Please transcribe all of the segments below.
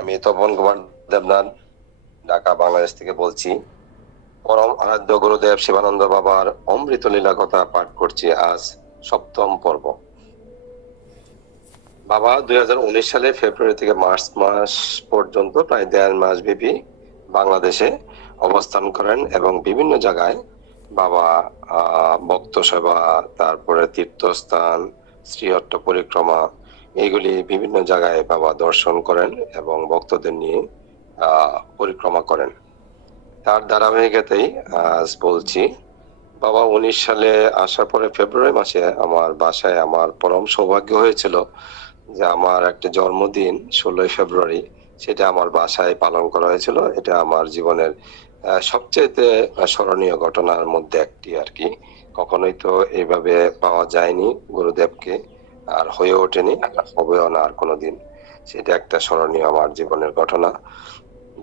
আমি তপন কুমার দেবনাথ, ঢাকা, বাংলাদেশ থেকে বলছি। পরম আরাধ্য গুরুদেব শিবানন্দ বাবার অমৃত লীলা কথা পাঠ করছি আজ 7ম পর্ব। বাবা 2019 সালে ফেব্রুয়ারি থেকে মার্চ মাস পর্যন্ত প্রায় 1.5 মাস ব্যাপী বাংলাদেশে অবস্থান করেন এবং বিভিন্ন জায়গায় বাবা ভক্ত সেবা, তারপরে তীর্থস্থান, শ্রীহট্ট পরিক্রমা, এইগুলি বিভিন্ন জায়গায় বাবা দর্শন করেন এবং ভক্তদের নিয়ে পরিক্রমা করেন। তার ধারাবাহিকতাই আজ বলছি। বাবা 19 সালে আসার পরে ফেব্রুয়ারি মাসে আমার বাসায় আমার পরম সৌভাগ্য হয়েছিল যে আমার একটা জন্মদিন 16 ফেব্রুয়ারি, সেটা আমার বাসায় পালন করা হয়েছিল। এটা আমার জীবনের সবচেয়ে স্মরণীয় ঘটনার মধ্যে একটি আর কি। কখনোই তো এইভাবে পাওয়া যায়নি গুরুদেবকে, আর হয়ে ওঠেনি, হবেও না আর কোনোদিন। সেটা একটা স্মরণীয় আমার জীবনের ঘটনা।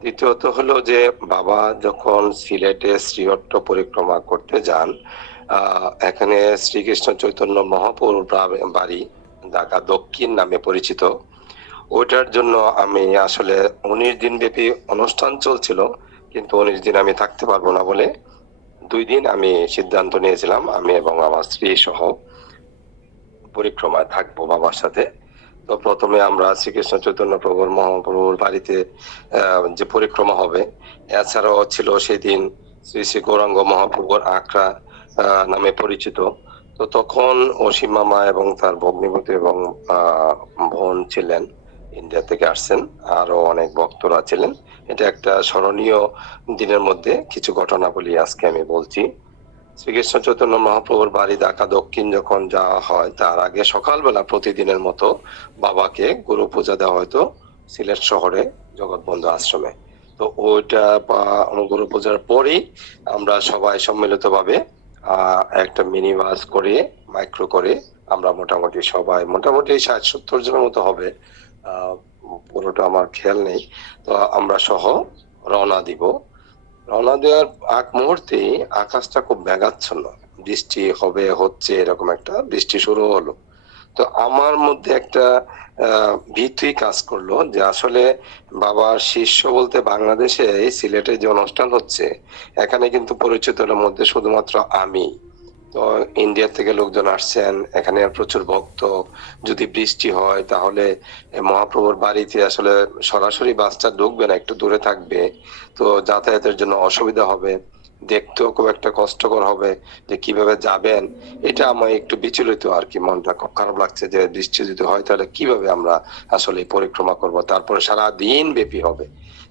দ্বিতীয়ত হলো যে বাবা যখন সিলেটে শ্রীহট্ট পরিক্রমা করতে যান, এখানে শ্রীকৃষ্ণ চৈতন্য মহাপ্রভুর বাড়ি ঢাকা দক্ষিণ নামে পরিচিত। ওইটার জন্য আমি আসলে 19 দিন ব্যাপী অনুষ্ঠান চলছিল, কিন্তু 19 দিন আমি থাকতে পারবো না বলে 2 দিন আমি সিদ্ধান্ত নিয়েছিলাম আমি এবং আমার স্ত্রী সহ পরিক্রমায় থাকবো বাবার সাথে। তো প্রথমে আমরা শ্রীকৃষ্ণ চৈতন্য প্রভুর মহাপ্রভুর বাড়িতে যে পরিক্রমা হবে, এছাড়াও ছিল সেদিন শ্রী শ্রী গৌরাঙ্গ মহাপ্রভুর আখড়া নামে পরিচিত। তো তখন অসীম মামা এবং তার ভগ্নিপতি এবং বোন ছিলেন, ইন্ডিয়া থেকে আসছেন, আরো অনেক ভক্তরা ছিলেন। এটা একটা স্মরণীয় দিনের মধ্যে কিছু ঘটনা বলি আজকে আমি বলছি। শ্রীকৃষ্ণ চৈতন্য মহাপ্রভুর বাড়ি ঢাকা দক্ষিণ যখন যাওয়া হয়, তার আগে সকালবেলা প্রতিদিনের মতো বাবাকে গুরু পূজা দেওয়া হয়তো সিলেট শহরে জগৎবন্ধু আশ্রমে। তো ওইটা বা গুরু পূজার পরেই আমরা সবাই সম্মিলিত ভাবে একটা মিনি বাস করে, মাইক্রো করে, আমরা মোটামুটি সবাই মোটামুটি 60-70 জনের মতো হবে, পুরোটা আমার খেয়াল নেই। তো আমরা সহ রওনা দিব। রওনা দেওয়ার আগ মুহূর্তে আকাশটা খুব মেঘাচ্ছন্ন, বৃষ্টি হবে হচ্ছে এরকম একটা বৃষ্টি শুরু হলো। তো আমার মধ্যে একটা ভীতি কাজ করলো যে আসলে বাবার শিষ্য বলতে বাংলাদেশে এই সিলেটে যে অনুষ্ঠান হচ্ছে, এখানে কিন্তু পরিচিতদের মধ্যে শুধুমাত্র আমি। তো ইন্ডিয়া থেকে লোকজন আসছেন, এখানে প্রচুর ভক্ত। যদি বৃষ্টি হয় তাহলে মহাপ্রভুর বাড়িতে আসলে সরাসরি বাসটা ঢুকবে না, একটু দূরে থাকবে। তো যাতায়াতের জন্য অসুবিধা হবে, দেখতেও খুব একটা কষ্টকর হবে যে কিভাবে যাবেন। এটা আমার একটু বিচলিত আর কি, মনটা খুব খারাপ লাগছে যে বৃষ্টি যদি হয় তাহলে কিভাবে আমরা আসলে পরিক্রমা করব, তারপরে সারা দিন ব্যাপী হবে।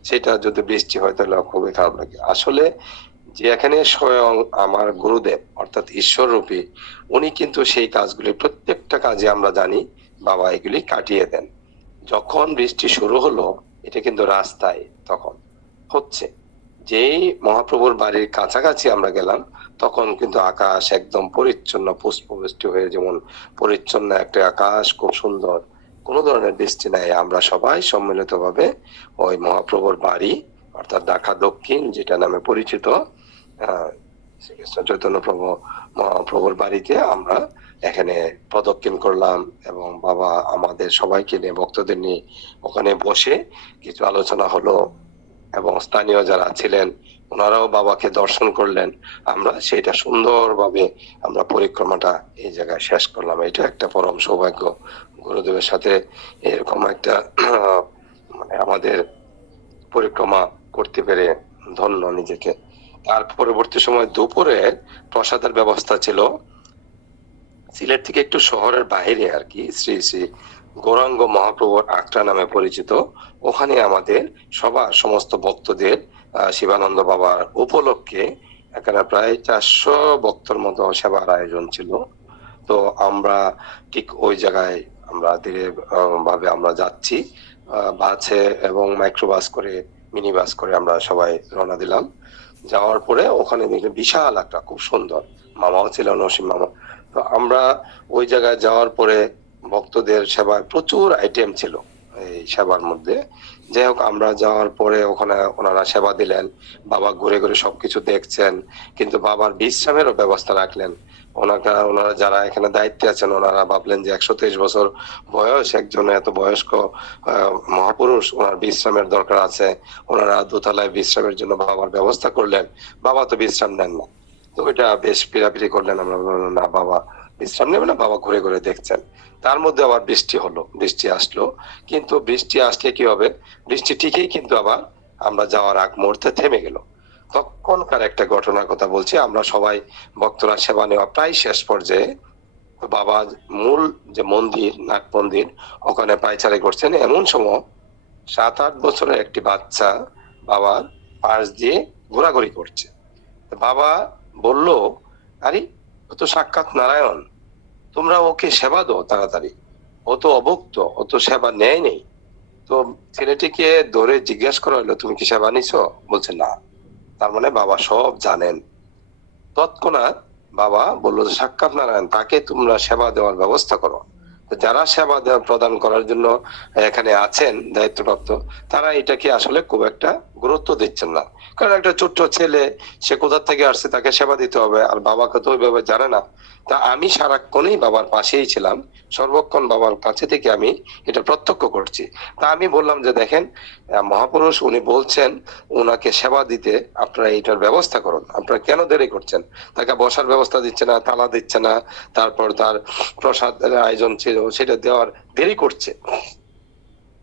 সেটা যদি বৃষ্টি হয় তাহলে খুবই খারাপ লাগে আসলে। যে এখানে স্বয়ং আমার গুরুদেব অর্থাৎ ঈশ্বর রূপী, উনি কিন্তু সেই কাজগুলি প্রত্যেকটা কাজে আমরা জানি বাবা এগুলি কাটিয়ে দেন। যখন বৃষ্টি শুরু হলো, এটা কিন্তু রাস্তায় তখন হচ্ছে, যেই মহাপ্রভুর বাড়ির কাছাকাছি আমরা গেলাম, তখন কিন্তু আকাশ একদম পরিচ্ছন্ন, পুষ্পবৃষ্টি হয়ে যেমন পরিচ্ছন্ন একটা আকাশ, খুব সুন্দর, কোনো ধরনের বৃষ্টি নাই। আমরা সবাই সম্মিলিত ভাবে ওই মহাপ্রভুর বাড়ি অর্থাৎ ঢাকা দক্ষিণ যেটা নামে পরিচিত, শ্রীকৃষ্ণ চৈতন্য মহাপ্রভুর বাড়িতে আমরা এখানে প্রদক্ষিণ করলাম এবং বাবা আমাদের সবাইকে নিয়ে, ভক্তদের নিয়ে ওখানে বসে কিছু আলোচনা হলো এবং স্থানীয় যারা ছিলেন ওনারাও বাবাকে দর্শন করলেন। আমরা সেটা সুন্দরভাবে আমরা পরিক্রমাটা এই জায়গায় শেষ করলাম। এটা একটা পরম সৌভাগ্য, গুরুদেবের সাথে এরকম একটা মানে আমাদের পরিক্রমা করতে পেরে ধন্য নিজেকে। তার পরবর্তী সময় দুপুরে প্রসাদের ব্যবস্থা ছিল সিলেট থেকে একটু শহরের বাইরে আর কি, শ্রী শ্রী গৌরাঙ্গ মহাপ্রভুর আখড়া নামে পরিচিত। ওখানে আমাদের সবার সমস্ত ভক্তদের শিবানন্দ বাবার উপলক্ষে এখানে প্রায় 400 ভক্তর মতো সেবার আয়োজন ছিল। তো আমরা ঠিক ওই জায়গায় আমরা ধীরে ভাবে আমরা যাচ্ছি বাসে এবং মাইক্রোবাস করে, মিনি বাস করে আমরা সবাই রওনা দিলাম। যাওয়ার পরে ওখানে দেখলাম বিশাল একটা, খুব সুন্দর, মামাও ছিলেন, অসীম মামা। তো আমরা ওই জায়গায় যাওয়ার পরে ভক্তদের সেবায় প্রচুর আইটেম ছিল, এই সেবার মধ্যে। যাই হোক, আমরা যাওয়ার পরে ওখানে ওনারা সেবা দিলেন, বাবা ঘুরে ঘুরে সবকিছু দেখছেন, কিন্তু বাবার বিশ্রামেরও ব্যবস্থা রাখলেন। ওনারা যারা এখানে দায়িত্বে আছেন, ওনারা ভাবলেন যে 123 বছর বয়স, একজন এত বয়স্ক মহাপুরুষ, ওনার বিশ্রামের দরকার আছে। ওনারা দোতলায় বিশ্রামের জন্য বাবার ব্যবস্থা করলেন। বাবা তো বিশ্রাম নেন না, তো ওইটা বেশ পিড়াপিড়ি করলেন। আমরা বললাম না, বাবা বিশ্রাম নেবে না, বাবা ঘুরে ঘুরে দেখছেন। তার মধ্যে আবার বৃষ্টি আসলো। কিন্তু বৃষ্টি আসলে কি হবে, বৃষ্টি ঠিকই কিন্তু আবার আমরা যাওয়ার আগ মুহূর্তে থেমে গেল। তখনকার একটা ঘটনার কথা বলছি। আমরা সবাই ভক্তরা সেবা নেওয়া প্রায় শেষ পর্যায়ে, বাবা মূল যে মন্দির, নাট মন্দির, ওখানে পায়চারি করছেন। এমন সময় 7-8 বছরের একটি বাচ্চা বাবার পাশ দিয়ে ঘোরাঘুরি করছে। বাবা বলল, আরে ও তো সাক্ষাৎ নারায়ণ, তোমরা ওকে সেবা দাও তাড়াতাড়ি, ও তো অভুক্ত, ও তো সেবা নেয় নেই। তো ছেলেটিকে ধরে জিজ্ঞাসা করা হলো, তুমি কি সেবা নিছো? বলছে না। তার মানে বাবা সব জানেন। তৎক্ষণাৎ বাবা বললো, সাক্ষাৎ নারায়ণ, তাকে তোমরা সেবা দেওয়ার ব্যবস্থা করো। যারা সেবা দেওয়া প্রদান করার জন্য এখানে আছেন দায়িত্বপ্রাপ্ত, তারা এটাকে আসলে খুব একটা গুরুত্ব দিচ্ছেন না। কারণ একটা ছোট্ট ছেলে, সে কোথা থেকে আসছে, তাকে সেবা দিতে হবে, আর বাবাকে তো ওইভাবে জানে না। তা আমি সারাক্ষণই বাবার পাশেই ছিলাম, সর্বক্ষণ বাবার কাছে থেকে আমি এটা প্রত্যক্ষ করছি। তা আমি বললাম যে, দেখেন মহাপুরুষ উনি বলছেন ওনাকে সেবা দিতে, আপনারা এইটার ব্যবস্থা করুন। আপনারা কেন দেরি করছেন? তাকে বসার ব্যবস্থা দিচ্ছে না, তালা দিচ্ছে না, তারপর তার প্রসাদের আয়োজন ছিল সেটা দেওয়ার দেরি করছে।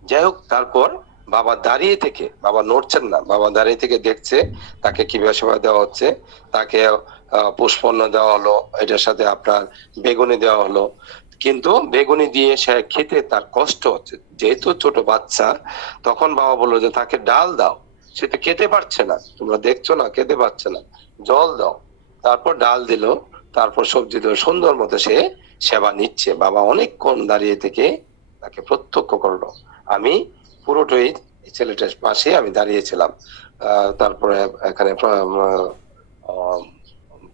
যাই হোক, তারপর বাবা দাঁড়িয়ে থেকে, বাবা নড়ছেন না, বাবা দাঁড়িয়ে থেকে দেখছে তাকে কিভাবে সেবা দেওয়া হচ্ছে। তাকে পুষ্পন্ন দেওয়া হলো, এটার সাথে আপনার বেগুনি দেওয়া হলো। কিন্তু বেগুনি দিয়ে সে খেতে তার কষ্ট হচ্ছে, যেহেতু ছোট বাচ্চা। তখন বাবা বললো যে, তাকে ডাল দাও, সে তো খেতে পারছে না, তোমরা দেখছো না খেতে পারছে না, জল দাও। তারপর ডাল দিল, তারপর সবজি দিল, সুন্দর মতো সে সেবা নিচ্ছে। বাবা অনেকক্ষণ দাঁড়িয়ে থেকে তাকে প্রত্যক্ষ করলো। আমি পুরোটাই ছেলেটার পাশে আমি দাঁড়িয়েছিলাম। তারপরে এখানে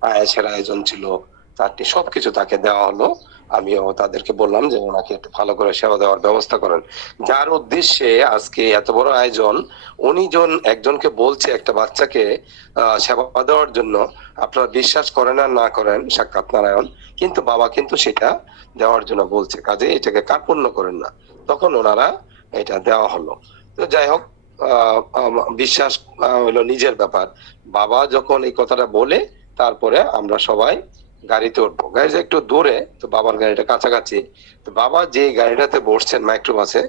পায়েসের আয়োজন ছিল, চারটি, সবকিছু তাকে দেওয়া হলো। আমিও তাদেরকে বললাম যে ওনাকে একটু ভালো করে সেবা দেওয়ার ব্যবস্থা করেন। যার উদ্দেশ্যে আজকে এত বড় আয়োজন, উনি একজনকে বলছে একটা বাচ্চাকে সেবা দেওয়ার জন্য। আপনারা বিশ্বাস করেন আর না করেন, সাক্ষাৎ নারায়ণ, কিন্তু বাবা কিন্তু সেটা দেওয়ার জন্য বলছে, কাজে এটাকে কার্পণ্য করেন না। তখন ওনারা এটা দেওয়া হলো। তো যাই হোক, বিশ্বাস হলো নিজের ব্যাপার। বাবা যখন এই কথাটা বলে, তারপরে আমরা সবাই গাড়িতে উঠবো। গাড়িটা একটু দূরে, তো বাবার গাড়িটা কাছাকাছি। তো বাবা যে গাড়িটাতে বসছেন, মাইক্রোবাসে,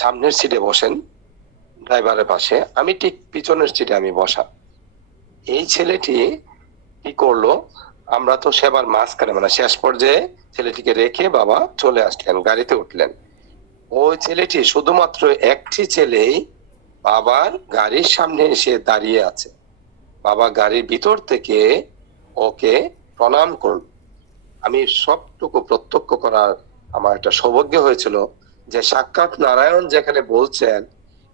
সামনের সিটে বসেন ড্রাইভারের পাশে, আমি ঠিক পিছনের সিটে আমি বসা। এই ছেলেটি কি করলো, আমরা তো সেবার মাঝখানে, মানে শেষ পর্যায়ে ছেলেটিকে রেখে বাবা চলে আসলেন, গাড়িতে উঠলেন। ওই ছেলেটি, শুধুমাত্র একটি ছেলেই বাবার গাড়ির সামনে এসে দাঁড়িয়ে আছে। বাবা গাড়ির ভিতর থেকে ওকে প্রণাম করল। আমি সবটুকু প্রত্যক্ষ করার আমার একটা সৌভাগ্য হয়েছিল, যে সাক্ষাৎ নারায়ণ যেখানে বলছেন,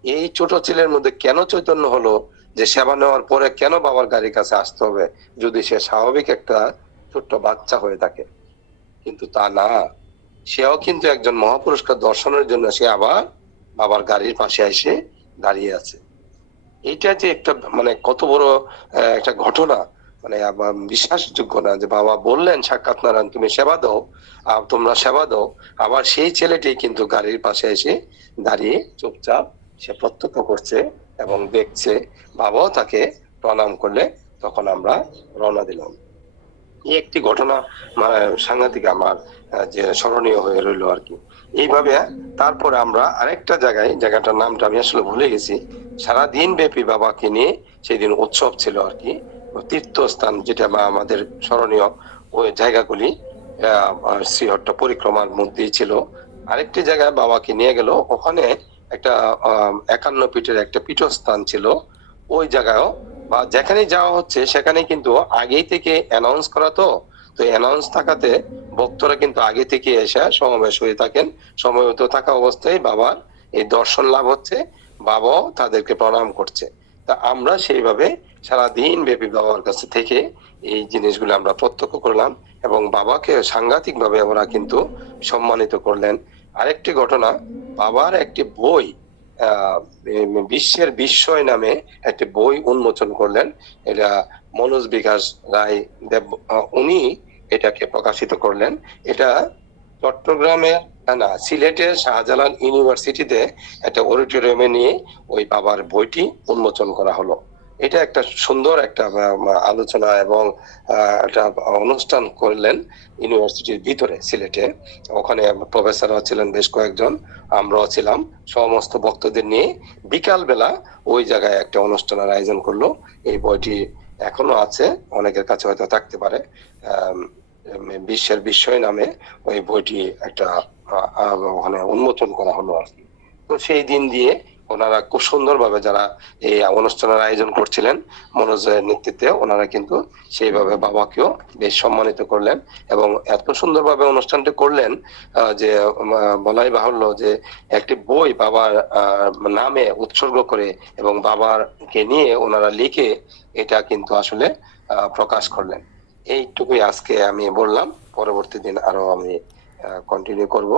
এই ছোট ছেলের মধ্যে কেন চৈতন্য হলো যে সেবা নেওয়ার পরে কেন বাবার গাড়ির কাছে আসতে হবে, যদি সে স্বাভাবিক একটা ছোট্ট বাচ্চা হয়ে থাকে। কিন্তু তা না, সেও কিন্তু একজন মহাপুরুষকে দর্শনের জন্য সে আবার বাবার গাড়ির পাশে এসে দাঁড়িয়ে আছে। এইটা যে একটা, মানে কত বড় একটা ঘটনা, মানে বিশ্বাসযোগ্য না যে বাবা বললেন সাক্ষাৎ নারায়ণ তুমি সেবা দাও, তোমরা সেবা দাও, আবার সেই ছেলেটি কিন্তু গাড়ির পাশে এসে দাঁড়িয়ে চুপচাপ সে প্রত্যক্ষ করছে এবং দেখছে। বাবাও তাকে প্রণাম করলে, তখন আমরা রওনা দিলাম। এই একটি ঘটনা মানে সাংঘাতিক আমার যে স্মরণীয় হয়ে রইলো আর কি। এইভাবে তারপরে আমরা আরেকটা জায়গাটার নামটা আমি আসলে ভুলে গেছি, সারাদিন ব্যাপী বাবাকে নিয়ে সেদিন উৎসব ছিল আর কি। তীর্থস্থান যেটা আমাদের স্মরণীয়, ওই জায়গাগুলি শ্রীহট্ট পরিক্রমার মধ্যেই ছিল। আরেকটি জায়গায় বাবাকে নিয়ে গেল, ওখানে একটা 51 পীঠের একটা পীঠস্থান ছিল। ওই জায়গায়ও বা যেখানে যাওয়া হচ্ছে সেখানে কিন্তু আগেই থেকে অ্যানাউন্স করা, তো অ্যানাউন্স থাকাতে ভক্তরা কিন্তু আগে থেকে এসে সমাবেশ হয়ে থাকেন। সমবেত থাকা অবস্থায় বাবার এই দর্শন লাভ হচ্ছে, বাবাও তাদেরকে প্রণাম করছে। তা আমরা সেইভাবে সারাদিন ব্যাপী বাবার কাছে থেকে এই জিনিসগুলো আমরা প্রত্যক্ষ করলাম, এবং বাবাকে সাংঘাতিক ভাবে ওরা কিন্তু সম্মানিত করলেন। আরেকটি ঘটনা, বাবার একটি বই বিশ্বের বিস্ময় নামে একটি বই উন্মোচন করলেন। এটা মনোজ বিকাশ রায় দেব, উনি এটাকে প্রকাশিত করলেন। এটা চট্টগ্রামের না, সিলেটের শাহজালাল ইউনিভার্সিটিতে একটা অডিটোরিয়ামে নিয়ে ওই বাবার বইটি উন্মোচন করা হলো। এটা একটা সুন্দর একটা আলোচনা এবং একটা অনুষ্ঠান করলেন ইউনিভার্সিটির ভিতরে সিলেটে। ওখানে প্রফেসররা ছিলেন বেশ কয়েকজন, আমরাও ছিলাম। সমস্ত ভক্তদের নিয়ে বিকাল বেলা ওই জায়গায় একটা অনুষ্ঠানের আয়োজন করলো। এই বইটি এখনো আছে, অনেকের কাছে হয়তো থাকতে পারে। বিশ্বের বিস্ময় নামে ওই বইটি একটা ওখানে উন্মোচন করা হলো আর কি। তো সেই দিন দিয়ে ওনারা খুব সুন্দরভাবে, যারা এই অনুষ্ঠানের আয়োজন করছিলেন মনোজের নেতৃত্বে, ওনারা কিন্তু সেইভাবে বাবাকেও বেশ সম্মানিত করলেন এবং এত সুন্দরভাবে অনুষ্ঠানটি করলেন যে বলাই বাহুল্য যে একটি বই বাবার নামে উৎসর্গ করে এবং বাবাকে নিয়ে ওনারা লিখে এটা কিন্তু আসলে প্রকাশ করলেন। এইটুকুই আজকে আমি বললাম, পরবর্তী দিন আরো আমি কন্টিনিউ করব।